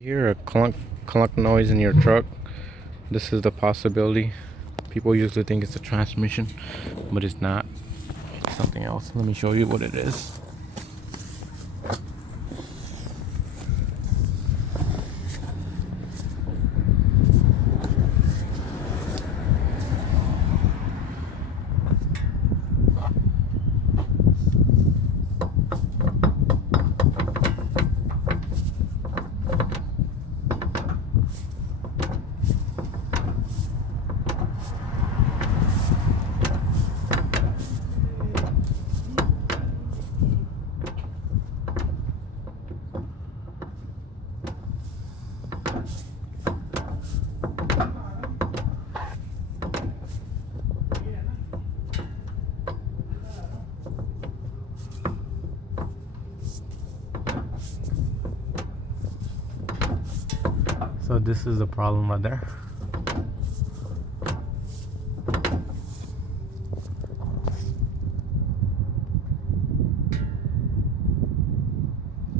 Hear a clunk noise in your truck. This is the possibility. People usually think it's a transmission, but it's not. It's something else. Let me show you what it is. So this is the problem right there.